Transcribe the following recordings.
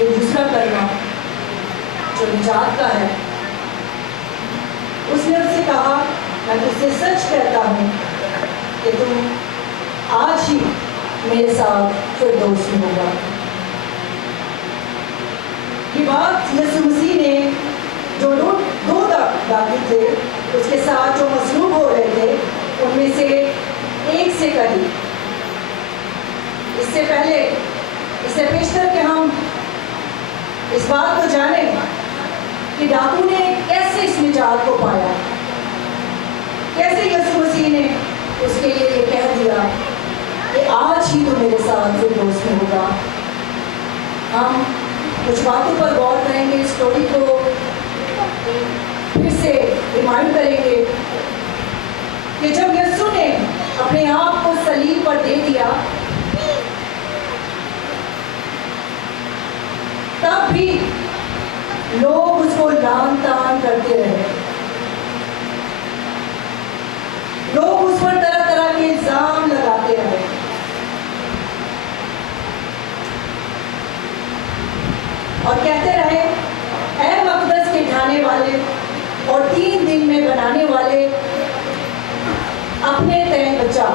یہ دوسرا کلمہ جو نجات کا ہے، اس نے اس سے کہا میں تجھ سے سچ کہتا ہوں کہ تم آج ہی میرے ساتھ فردوس میں ہوگا۔ یہ بات یسوع مسیح نے جو دو داغی تھے اس کے ساتھ جو مصلوب ہو رہے تھے ان میں سے ایک سے کہی۔ اس سے پہلے، اس سے پیشتر کہ ہم اس بات کو جانیں کہ ڈاکو نے کیسے اس نجات کو پایا، کیسے یسوع مسیح نے اس کے لیے یہ کہہ دیا کہ آج ہی تو میرے ساتھ فردوس میں ہوگا۔ ہم کچھ باتوں پر غور کریں گے، اسٹوری کو پھر سے ریمائنڈ کریں گے کہ جب یسوع نے اپنے آپ کو صلیب پر دے دیا تب بھی لوگ اس کو لعن طعن کرتے رہے، لوگ اس پر طرح طرح کے الزام لگاتے رہے، اور کہتے رہے اے مقدس کے ڈھانے والے اور 3 دن میں بنانے والے، اپنے تئیں بچا،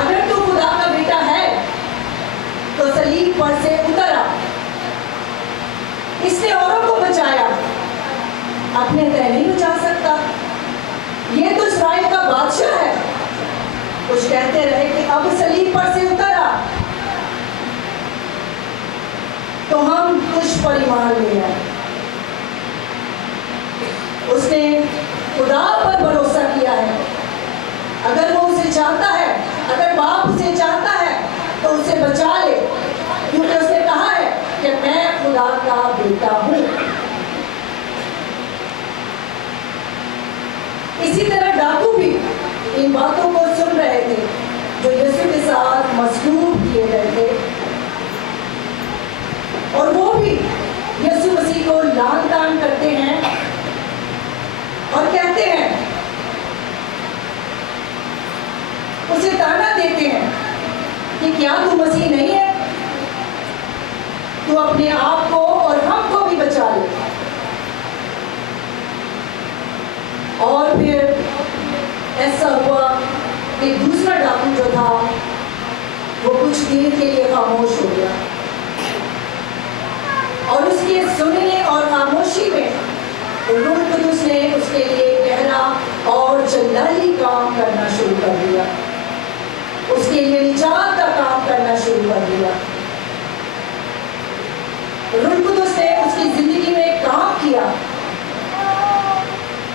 اگر تو خدا کا بیٹا ہے تو صلیب پر سے اتر آ۔ اس نے اوروں کو بچایا، اپنے تئیں نہیں بچا سکتا، یہ تو اسرائیل کا بادشاہ ہے۔ کچھ کہتے رہے کہ اب صلیب پر سے اتر آ تو ہم تجھ پر ایمان لے آئے۔ اس نے خدا پر بھروسہ کیا ہے، اگر وہ اسے چاہتا ہے، اگر باپ اسے چاہتا ہے تو اسے بچا لے، کیونکہ اس نے کہا ہے کہ میں خدا کا بیٹا ہوں۔ اسی طرح ڈاکو بھی ان باتوں کو سن رہے تھے جو یسوع کے ساتھ مصلوب کیے گئے تھے، اور وہ بھی یسوع مسیح کو لعن طعن کرتے ہیں اور کہتے ہیں، اسے طعنہ دیتے ہیں کہ کیا تو مسیح نہیں ہے؟ تو اپنے آپ کو اور ہم کو بھی بچا لے۔ اور پھر ایسا ہوا کہ دوسرا ڈاکو جو تھا وہ کچھ دیر کے لیے خاموش ہو گیا، اور اس کے سننے اور خاموشی میں روح القدس نے اس کے لیے گہرا اور جلالی کام کرنا شروع کر دیا، اس کے لیے نجات کا کام کرنا شروع کر دیا۔ روح القدس نے اس کی زندگی میں ایک کام کیا۔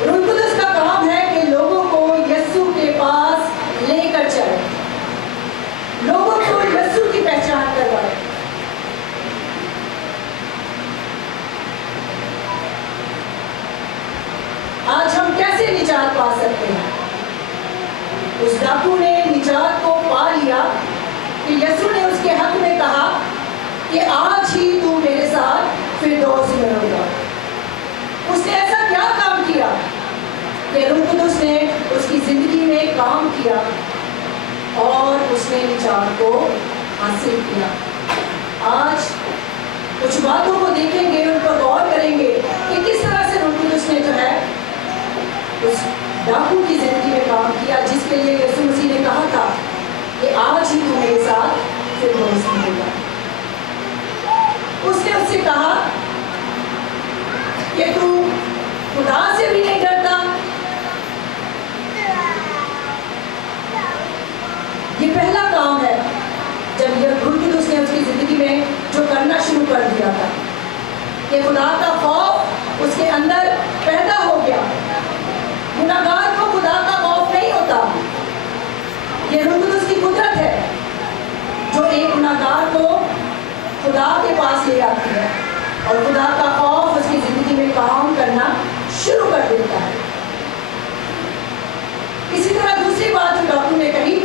روح القدس کا کام ہے کہ لوگوں کو یسوع کے پاس لے کر چلے، لوگوں کو یسوع کی پہچان کروائے۔ آج ہم کیسے نجات پا سکتے ہیں؟ اس ڈاکو نے نجات کو پا لیا کہ یسوع نے اس کے حق میں کہا کہ آج ہی تو میرے ساتھ فردوس میں ہوگا۔ اس نے ایسا کیا کام کیا کہ روح القدس نے اس کی زندگی میں کام کیا اور اس نے نجات کو حاصل کیا۔ آج کچھ باتوں کو دیکھیں گے، ان پر غور کریں گے کہ کس طرح سے روح القدس نے جو ہے اس ڈاکو کی زندگی میں کام کیا، جس کے لیے یسوع مسیح نے کہا تھا کہ آج ہی تو میرے ساتھ فردوس میں ہوگا۔ اس نے اس سے کہا کہ تو خدا سے بھی نہیں ڈرتا۔ یہ پہلا کام ہے جب یہ روح القدس نے اس کی زندگی میں جو کرنا شروع کر دیا تھا کہ خدا کا خوف اس کے اندر پیدا ہو گیا۔ گناہگار کو خدا کا خوف نہیں ہوتا۔ یہ روح القدس کی قدرت ہے جو ایک گناہگار کو خدا کے پاس لے آتی ہے اور خدا کا خوف اس کی زندگی میں کام کرنا شروع کر دیتا ہے۔ اسی طرح دوسری بات جو ڈاکو نے کہی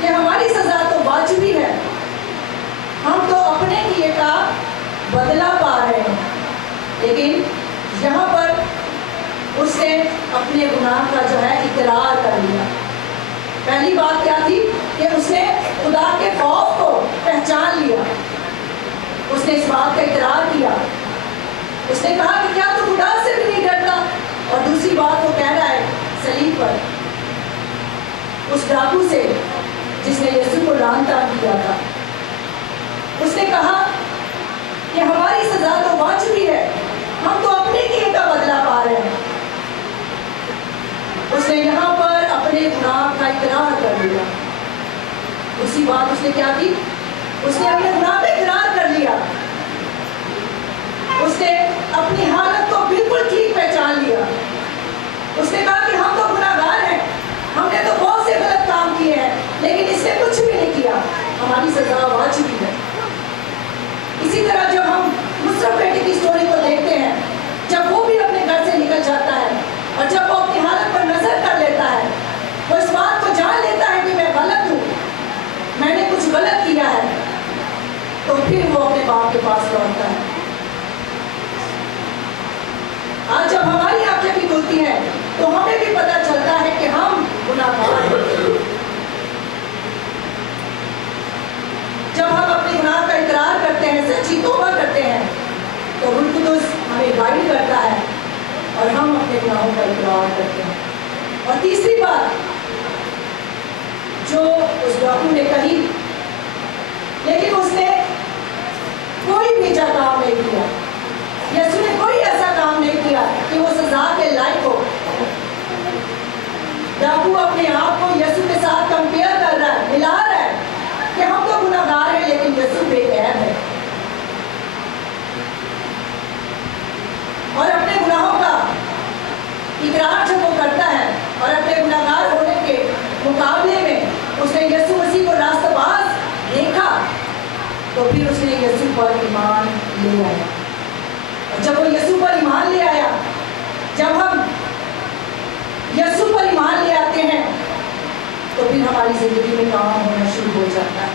کہ ہماری سزا تو واجبی ہے، ہم تو اپنے کیے کا بدلہ پا رہے ہیں، لیکن یہاں پر اس نے اپنے گناہ کا جو ہے اقرار کر لیا۔ پہلی بات کیا تھی کہ اس نے خدا کے خوف کو پہچان لیا اس نے اس بات کا اقرار کیا. اس نے کہا کہ کیا تو خدا سے بھی نہیں ڈرتا؟ اور دوسری بات وہ کہہ رہا ہے صلیب پر اس ڈاکو سے جس نے یسوع کو لعن طار کیا تھا. اس نے کہا کہ ہماری سزا تو واجبی ہے، ہم تو اپنے کیے کا بدلہ پا رہے ہیں. اس نے یہاں پر اپنے گناہ کا اقرار کر لیا. اسی بات اس نے کیا کی؟ اس نے اپنے گناہ کا اقرار کر لیا. اس نے اپنی حالت کو بالکل ٹھیک پہچان لیا. اس نے کہا کہ ہم تو گناہگار ہیں، ہم نے تو بہت سے غلط کام کیے ہیں، لیکن اس نے کچھ بھی نہیں کیا، ہماری سزا واجبی ہے. اسی طرح جب ہم مصرف بیٹی کی سٹوری کو دیکھتے ہیں، جب وہ بھی اپنے گھر سے نکل جاتا ہے اور جب وہ اپنی حالت پر نظر کر لیتا ہے، وہ اس بات کو جان لیتا ہے کہ میں غلط ہوں، میں نے کچھ غلط کیا ہے، تو پھر وہ اپنے باپ کے پاس لوٹتا ہے. آج جب ہماری آنکھیں بھی کھلتی ہیں تو ہمیں بھی پتہ چلتا ہے کہ ہم گناہگار ہیں. جب ہم اپنے گناہ کا اقرار کرتے ہیں، سچی توبہ کرتے ہیں، تو روح القدس ہمیں گائیڈ کرتا ہے اور ہم اپنے گناہوں کا اقرار کرتے ہیں. اور تیسری بات جو اس ڈاکو نے کہی، لیکن اس نے کوئی بھیجا کام نہیں کیا. یسوع نے کوئی ایسا کام نہیں کیا کہ وہ سزا کے لائق ہو. ڈاکو اپنے آپ کو یسوع کے ساتھ کمپیئر کر رہا ہے، ملا رہا ہے کہ ہم تو گناہگار ہیں لیکن یسوع بے عیب ہے. اور اپنے گناہوں کا اقرار جب وہ کرتا ہے اور اپنے گناہگار ہونے کے مقابلے میں اس نے یسوع مسیح کو راست باز دیکھا، تو پھر اس نے یسوع پر ایمان لے آیا. اور جب وہ یسوع پر ایمان لے آیا، جب ہم یسوع پر ایمان لے آتے ہیں تو پھر ہماری زندگی میں کام ہونا شروع ہو جاتا ہے.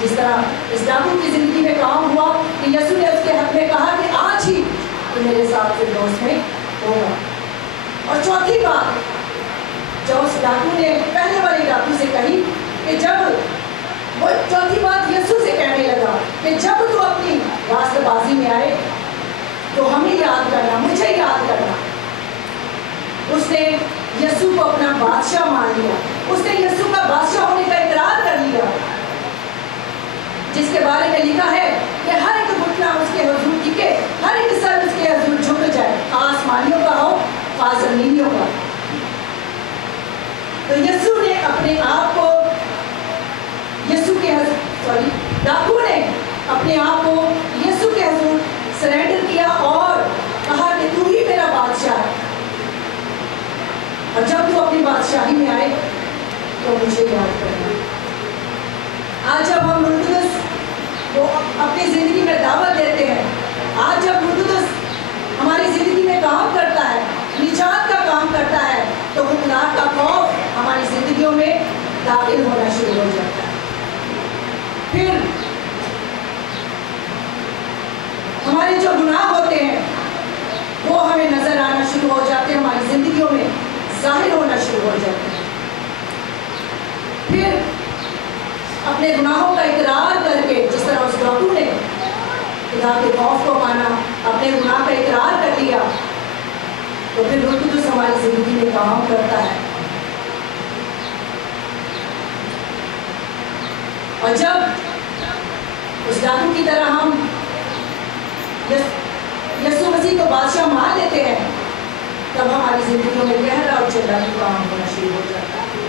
جس طرح اس ڈاکو کی زندگی میں کام ہوا کہ یسوع نے اس کے حق میں کہا کہ آج ہی تو میرے ساتھ فردوس میں ہوگا. اور چوتھی بات جو اس ڈاکو نے پہلے والے ڈاکو سے کہی کہ جب وہ چوتھی بات یسوع سے کہنے لگا کہ جب تو اپنی راست بازی میں آئے تو ہمیں یاد کرنا، مجھے یاد کرنا. اس نے یسوع کو اپنا بادشاہ مان لیا. اس نے یسوع کا بادشاہ ہونے کا اقرار کر لیا، جس کے بارے میں لکھا ہے کہ ہر ایک گھٹنا اس کے حضور جھکے، ہر ایک سر اس کے حضور جھک جائے، آسمانیوں کا ہو خواہ زمینیوں کا. تو یسوع نے اپنے آپ کو ڈاکو نے اپنے آپ کو یسوع کے حضور سرینڈر کیا اور کہا کہ تو ہی میرا بادشاہ ہے، اور جب تو اپنی بادشاہی میں آئے تو مجھے یاد کرنا. آج جب ہم روح القدس کو اپنی زندگی میں دعوت دیتے ہیں، آج جب روح القدس ہماری زندگی میں کام کرتا ہے، نجات کا کام کرتا ہے، تو خدا کا خوف ہماری زندگیوں میں داخل ہونا شروع ہو جاتا ہے. پھر ہمارے جو گناہ ہوتے ہیں وہ ہمیں نظر آنا شروع ہو جاتے ہیں، ہماری زندگیوں میں ظاہر ہونا شروع ہو جاتے ہیں. پھر اپنے گناہوں کا اقرار کر کے، جس طرح اس ڈاکو نے خدا کے خوف کو مانا، اپنے گناہ کا اقرار کر لیا، تو پھر روح القدس ہماری زندگی میں کام کرتا ہے. اور جب اس ڈاکو کی طرح ہم یسوع مسیح کو بادشاہ مان لیتے ہیں، تب ہماری زندگیوں میں گہرا اور چلا کام ہونا شروع ہو جاتا ہے.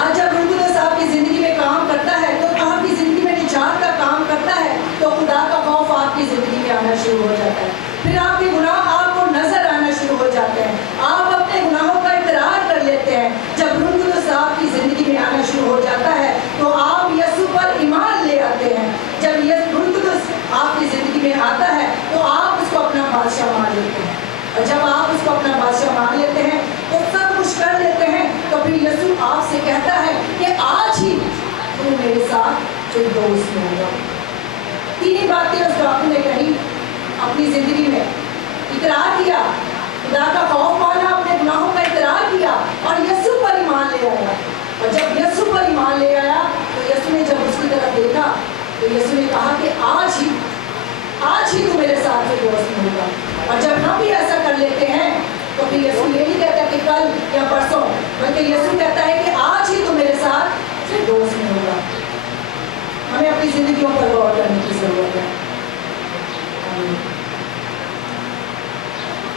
آج جب روح القدس آپ کی زندگی میں کام کرتا ہے، تو آپ کی زندگی میں نجات کا کام کرتا ہے، تو خدا کا خوف آپ کی زندگی میں آنا شروع ہو جاتا ہے. پھر آپ کے گناہ آپ کو نظر آنا شروع ہو جاتے ہیں، آپ اپنے گناہوں کا اقرار کر لیتے ہیں. جب روح القدس آپ کی زندگی میں آنا شروع ہو جاتا ہے تو آپ یسوع پر ایمان لے آتے ہیں. جب روح القدس آپ کی زندگی میں آتا ہے تو آپ اس کو اپنا بادشاہ مان لیتے ہیں، اور جب آپ اس کو اپنا بادشاہ مان لیتے ہیں تو سب کچھ کر لیتے ہیں. تو پھر یسوع آپ سے کہتا ہے کہ آج ہی تو میرے ساتھ فردوس میں ہوگا. تین باتیں اس ڈاکو نے کہی اپنی زندگی میں، اقرار کیا، خدا کا خوف مانا، اپنے گناہوں کا اقرار کیا، اور یسوع پر ایمان لے آیا. اور جب یسوع پر ایمان لے آیا تو یسوع نے جب اس کی طرف دیکھا یسوع نے کہا کہ آج ہی تو میرے ساتھ سے دوست میں ہوگا. اور جب ہم بھی ایسا کر لیتے ہیں تو پھر یسوع یہ نہیں کہتا کہ کل یا پرسوں، بلکہ یسوع کہتا ہے کہ آج ہی تو میرے ساتھ سے دوست میں ہوگا. ہمیں اپنی زندگیوں پر غور کرنے کی ضرورت ہے.